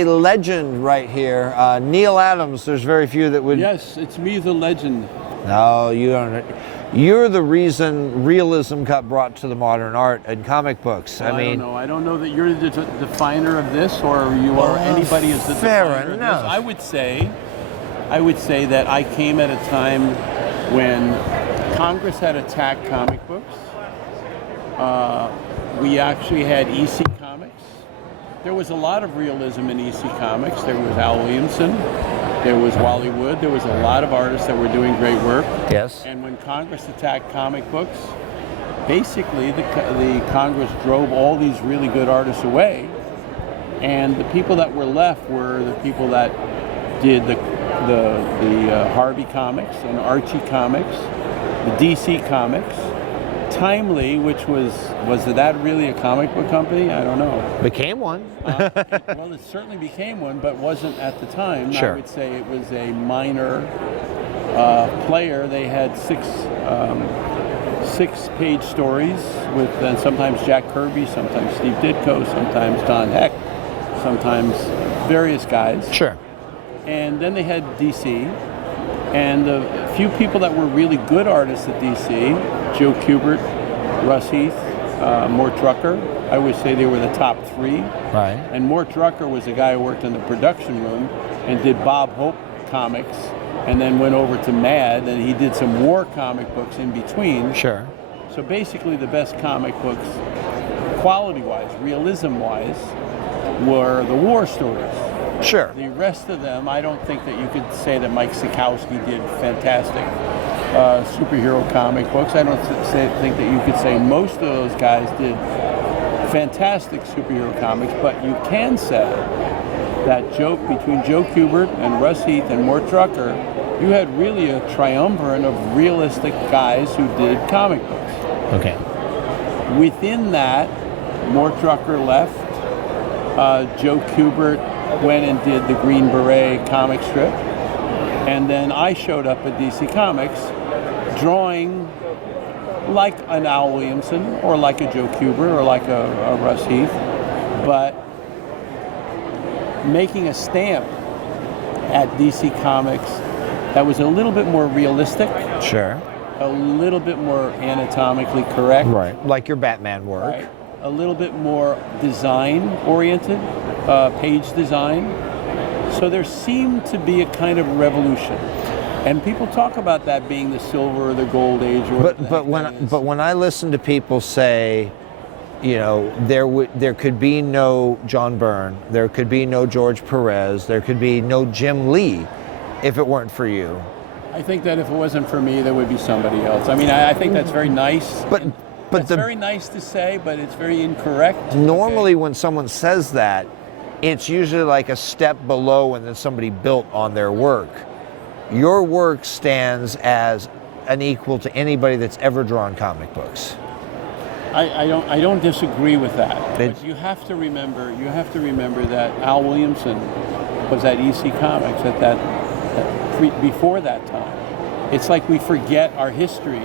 a legend right here. Neal Adams, there's very few that would... Yes, it's me, the legend. No, you don't. You're the reason realism got brought to the modern art and comic books. Well, I don't know. I don't know that you're the definer of this, or you or anybody is the definer of this. I would say that I came at a time when Congress had attacked comic books. We actually had EC Comics. There was a lot of realism in EC Comics. There was Al Williamson. There was Wally Wood. There was a lot of artists that were doing great work. Yes. And when Congress attacked comic books, basically the Congress drove all these really good artists away, and the people that were left were the people that did the Harvey comics and Archie comics, the DC comics. Timely, which was that really a comic book company? I don't know. Became one. Well, it certainly became one, but wasn't at the time. Sure. I would say it was a minor player. They had six-page stories with sometimes Jack Kirby, sometimes Steve Ditko, sometimes Don Heck, sometimes various guys. Sure. And then they had DC. And the few people that were really good artists at DC, Joe Kubert, Russ Heath, Mort Drucker, I would say they were the top three. Right. And Mort Drucker was a guy who worked in the production room and did Bob Hope comics, and then went over to Mad, and he did some war comic books in between. Sure. So basically the best comic books, quality-wise, realism-wise, were the war stories. Sure. The rest of them, I don't think that you could say that Mike Sikowski did fantastic superhero comic books. I don't think that you could say most of those guys did fantastic superhero comics, but you can say that between Joe Kubert and Russ Heath and Mort Drucker, you had really a triumvirate of realistic guys who did comic books. Okay. Within that, Mort Drucker left. Joe Kubert went and did the Green Beret comic strip, and then I showed up at DC Comics drawing like an Al Williamson or like a Joe Kubert or like a Russ Heath, but making a stamp at DC Comics that was a little bit more realistic. Sure. A little bit more anatomically correct. Right, like your Batman work. Right. A little bit more design-oriented, page design. So there seemed to be a kind of revolution. And people talk about that being the silver or the gold age. Or But when I listen to people say, you know, there could be no John Byrne, there could be no George Perez, there could be no Jim Lee if it weren't for you. I think that if it wasn't for me, there would be somebody else. I mean, I think that's very nice. But it's very nice to say, but it's very incorrect. Normally when someone says that, it's usually like a step below and then somebody built on their work. Your work stands as an equal to anybody that's ever drawn comic books. I don't disagree with that. But you have to remember that Al Williamson was at EC Comics before that time. It's like we forget our history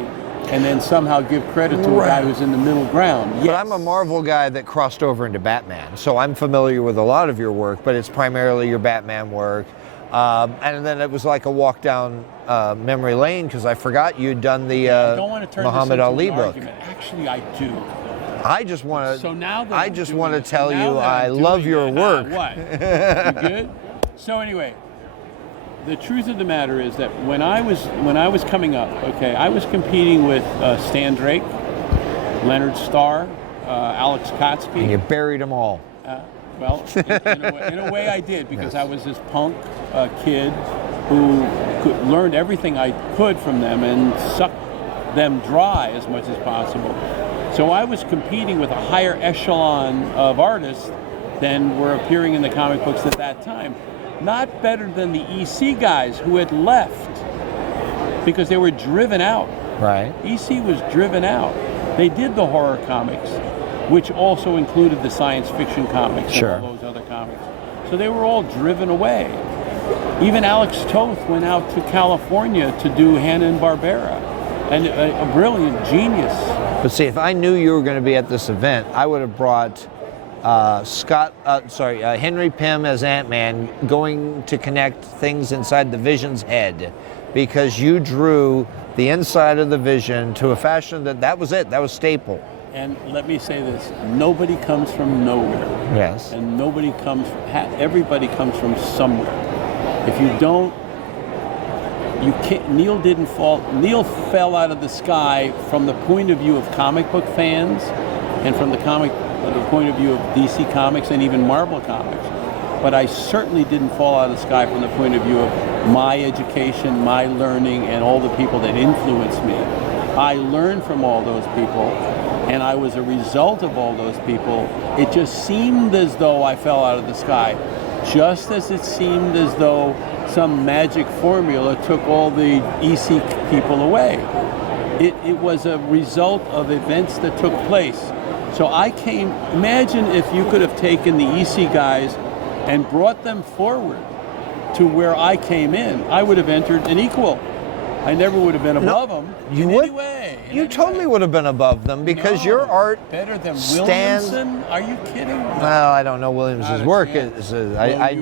and then somehow give credit to a guy who's in the middle ground. Yes. But I'm a Marvel guy that crossed over into Batman, so I'm familiar with a lot of your work, but it's primarily your Batman work. And then it was like a walk down memory lane because I forgot you'd done the Muhammad Ali book. Actually, I do. I just want to. So now that I just want to tell you I love your work. What? You good? So anyway, the truth of the matter is that when I was coming up, okay, I was competing with Stan Drake, Leonard Starr, Alex Kotsky. And you buried them all. Well, in a way I did, because I was this punk kid who learned everything I could from them and sucked them dry as much as possible. So I was competing with a higher echelon of artists than were appearing in the comic books at that time. Not better than the EC guys who had left because they were driven out. Right. EC was driven out. They did the horror comics, which also included the science fiction comics and all those other comics. So they were all driven away. Even Alex Toth went out to California to do Hanna-Barbera, and a brilliant genius. But see, if I knew you were going to be at this event, I would have brought Henry Pym as Ant-Man going to connect things inside the Vision's head, because you drew the inside of the Vision to a fashion that was it. That was staple. And let me say this: nobody comes from nowhere. Yes. And everybody comes from somewhere. If you don't, you can't. Neal didn't fall. Neal fell out of the sky from the point of view of comic book fans, and from the point of view of DC Comics and even Marvel Comics. But I certainly didn't fall out of the sky from the point of view of my education, my learning, and all the people that influenced me. I learned from all those people, and I was a result of all those people. It just seemed as though I fell out of the sky, just as it seemed as though some magic formula took all the EC people away. It was a result of events that took place. So imagine if you could have taken the EC guys and brought them forward to where I came in. I would have entered an equal. I never would have been above them in any way. You totally would have been above them, because your art better than stands. Williamson? Are you kidding? Well, I don't know Williamson's work. I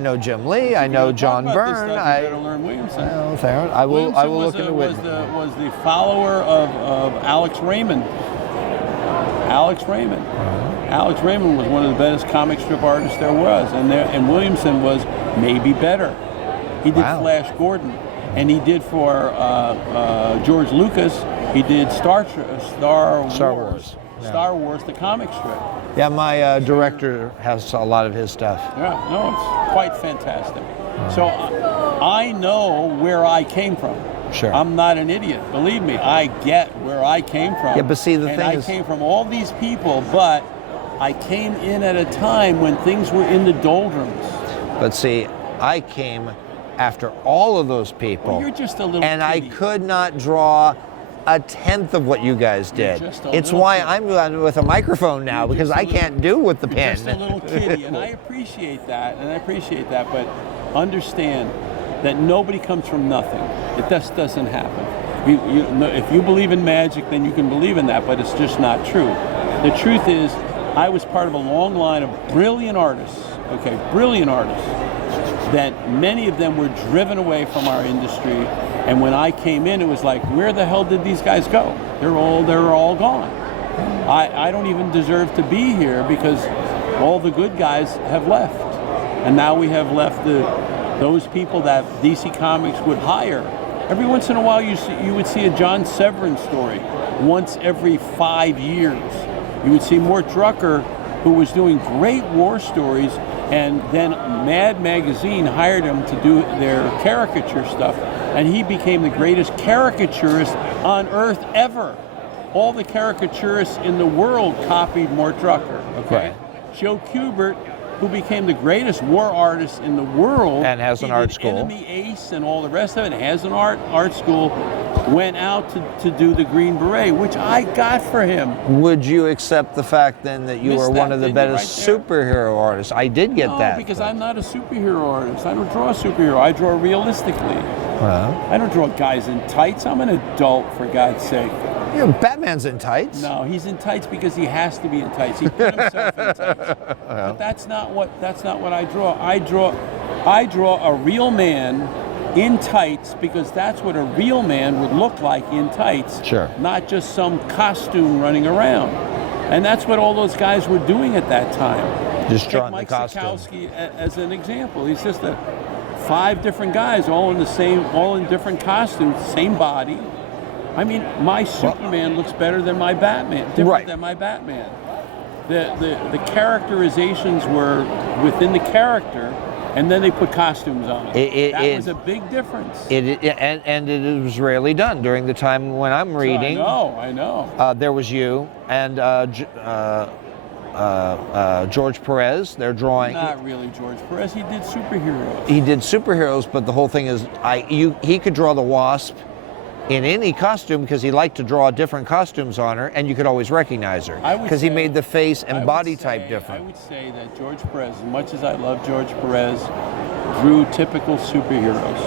know Jim Lee. I know John Byrne. You better learn Williamson. Well, fair. I will look into it. Was the follower of Alex Raymond. Alex Raymond. Alex Raymond was one of the best comic strip artists there was, and Williamson was maybe better. He did Flash Gordon, and he did for George Lucas. He did Star Wars. Yeah. Star Wars, the comic strip. Yeah, my director has a lot of his stuff. Yeah, no, it's quite fantastic. So I know where I came from. Sure. I'm not an idiot. Believe me, I get where I came from. Yeah, but see, I came from all these people, but I came in at a time when things were in the doldrums. But see, I came after all of those people. Well, you're just a little and kitty. I could not draw a tenth of what you guys did. It's why I'm with a microphone now, because I can't do with the pen. Just a little kitty, and I appreciate that, but understand that nobody comes from nothing. It just doesn't happen. If you believe in magic, then you can believe in that, but it's just not true. The truth is, I was part of a long line of brilliant artists, that many of them were driven away from our industry. And when I came in, it was like, where the hell did these guys go? They're all gone. I don't even deserve to be here, because all the good guys have left. And now we have left those people that DC Comics would hire. Every once in a while you would see a John Severin story once every 5 years. You would see Mort Drucker, who was doing great war stories, and then Mad Magazine hired him to do their caricature stuff, and he became the greatest caricaturist on earth ever. All the caricaturists in the world copied Mort Drucker. Okay, right. Joe Kubert, who became the greatest war artist in the world, and has an art school. Enemy Ace and all the rest of it, has an art school, went out to do the Green Beret, which I got for him. Would you accept the fact then that you are one of the best superhero artists? I did get that. No, because I'm not a superhero artist. I don't draw a superhero. I draw realistically. I don't draw guys in tights. I'm an adult, for God's sake. Batman's in tights. No, he's in tights because he has to be in tights. He put himself in tights. But that's not what I draw. I draw a real man in tights, because that's what a real man would look like in tights. Sure. Not just some costume running around. And that's what all those guys were doing at that time. Just drawing the Mike costume. Sekowsky as an example. He's just 5 different guys, all in different costumes, same body. I mean, my Superman looks better than my Batman, different than my Batman. The characterizations were within the character, and then they put costumes on it. That was a big difference. And it was rarely done during the time when I'm reading. I know. There was you and George Perez. They're drawing. Not really George Perez. He did superheroes. He did superheroes, but the whole thing is, he could draw the Wasp in any costume, because he liked to draw different costumes on her, and you could always recognize her, because he made the face and body type different. I would say that George Perez, as much as I love George Perez, drew typical superheroes,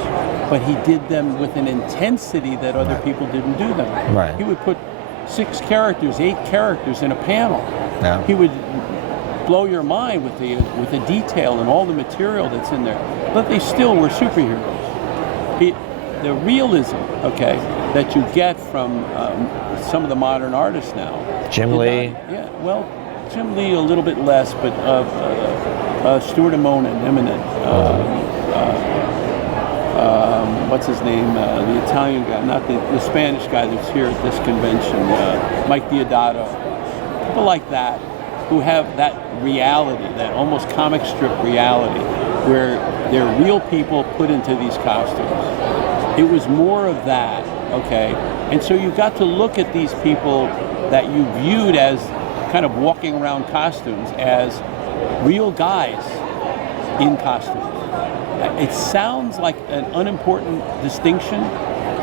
but he did them with an intensity that other people didn't do them. Right. He would put 6 characters, 8 characters in a panel. Yeah. He would blow your mind with the detail and all the material that's in there. But they still were superheroes. The realism, okay, that you get from some of the modern artists now. Jim Lee. Yeah, well, Jim Lee a little bit less, but Stuart Immonen, what's his name? The Italian guy, not the Spanish guy that's here at this convention, Mike Deodato. People like that who have that reality, that almost comic strip reality, where they're real people put into these costumes. It was more of that, okay? And so you got to look at these people that you viewed as kind of walking around costumes as real guys in costumes. It sounds like an unimportant distinction,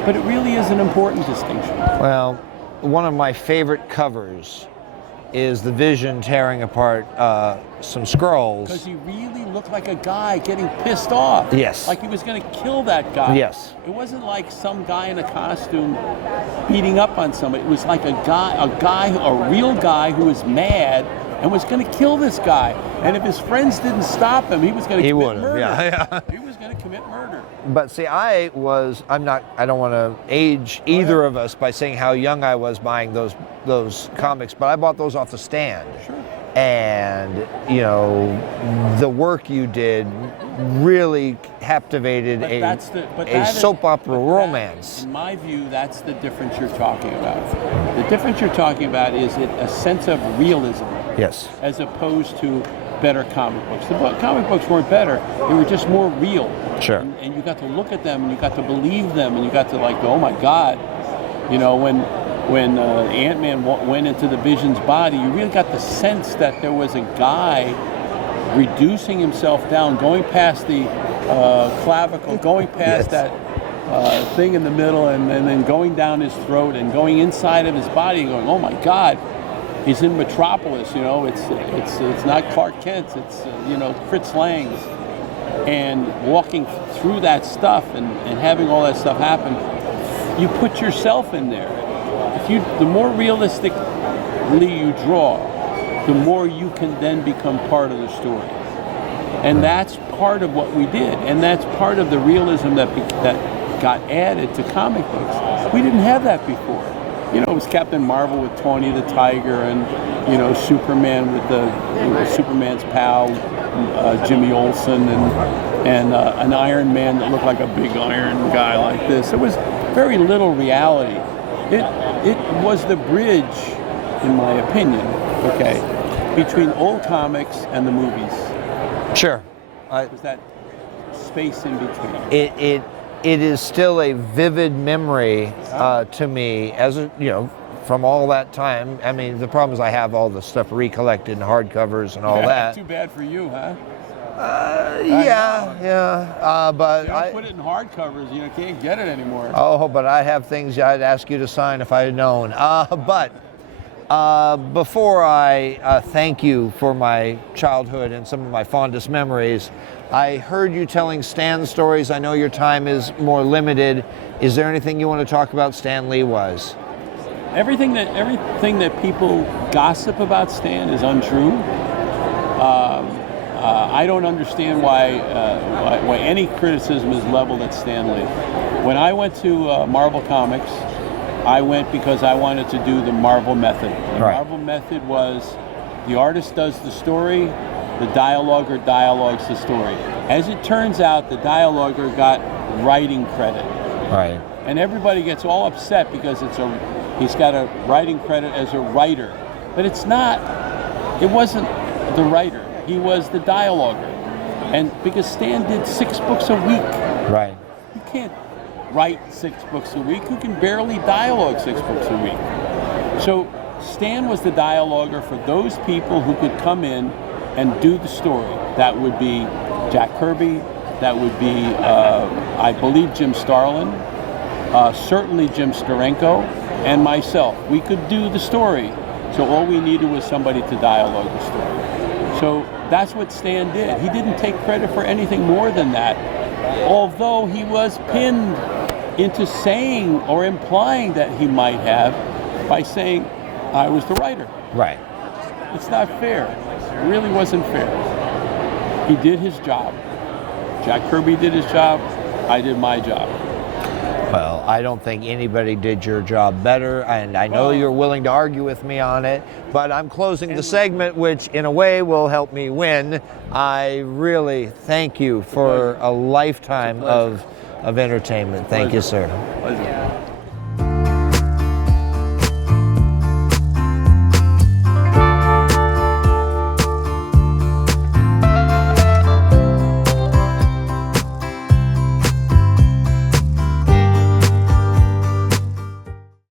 but it really is an important distinction. Well, one of my favorite covers is the Vision tearing apart some scrolls. Because he really looked like a guy getting pissed off. Yes. Like he was going to kill that guy. Yes. It wasn't like some guy in a costume beating up on somebody. It was like a real guy who was mad and was going to kill this guy. And if his friends didn't stop him, he was going to commit murder. Yeah. He was going to commit murder. But see, I don't want to age either of us by saying how young I was buying those comics, but I bought those off the stand. Sure. And, you know, the work you did really captivated a soap opera romance. In my view, that's the difference you're talking about. The difference you're talking about is a sense of realism. Yes. As opposed to better comic books. The comic books weren't better. They were just more real. Sure. And you got to look at them and you got to believe them and you got to like go, oh my God. You know, when Ant-Man went into the Vision's body, you really got the sense that there was a guy reducing himself down, going past the clavicle, going past that thing in the middle, and then going down his throat and going inside of his body and going, oh my God, he's in Metropolis. You know, it's not Clark Kent, it's you know, Fritz Lang's, and walking through that stuff and having all that stuff happen, you put yourself in there. The more realistically you draw, the more you can then become part of the story. And that's part of what we did. And that's part of the realism that got added to comic books. We didn't have that before. You know, it was Captain Marvel with Tawny the Tiger and, you know, Superman with Superman's pal, Jimmy Olsen, and an Iron Man that looked like a big iron guy like this. There was very little reality. It was the bridge, in my opinion, okay, between old comics and the movies. Sure. There's that space in between. It is still a vivid memory to me, as you know, from all that time. I mean, the problem is I have all the stuff recollected in hardcovers and all that. Too bad for you, huh? Yeah. But I put it in hardcovers. You can't get it anymore. Oh, but I have things I'd ask you to sign if I had known. But before I thank you for my childhood and some of my fondest memories, I heard you telling Stan stories. I know your time is more limited. Is there anything you want to talk about Stan Lee wise? Everything that people gossip about Stan is untrue. I don't understand why any criticism is leveled at Stan Lee. When I went to Marvel Comics, I went because I wanted to do the Marvel method. The Marvel method was the artist does the story, the dialoguer dialogues the story. As it turns out, the dialoguer got writing credit. Right. And everybody gets all upset because he's got a writing credit as a writer. But it wasn't the writer. He was the dialoguer. And because Stan did 6 books a week. Right. You can't write 6 books a week. You can barely dialogue 6 books a week. So Stan was the dialoguer for those people who could come in and do the story. That would be Jack Kirby. That would be, I believe, Jim Starlin. Certainly Jim Steranko and myself. We could do the story. So all we needed was somebody to dialogue the story. So that's what Stan did. He didn't take credit for anything more than that, although he was pinned into saying or implying that he might have by saying, I was the writer. Right. It's not fair. It really wasn't fair. He did his job. Jack Kirby did his job. I did my job. Well, I don't think anybody did your job better, and I know you're willing to argue with me on it, but I'm closing the segment, which in a way will help me win. I really thank you for a lifetime of entertainment. Thank you, sir. Pleasure.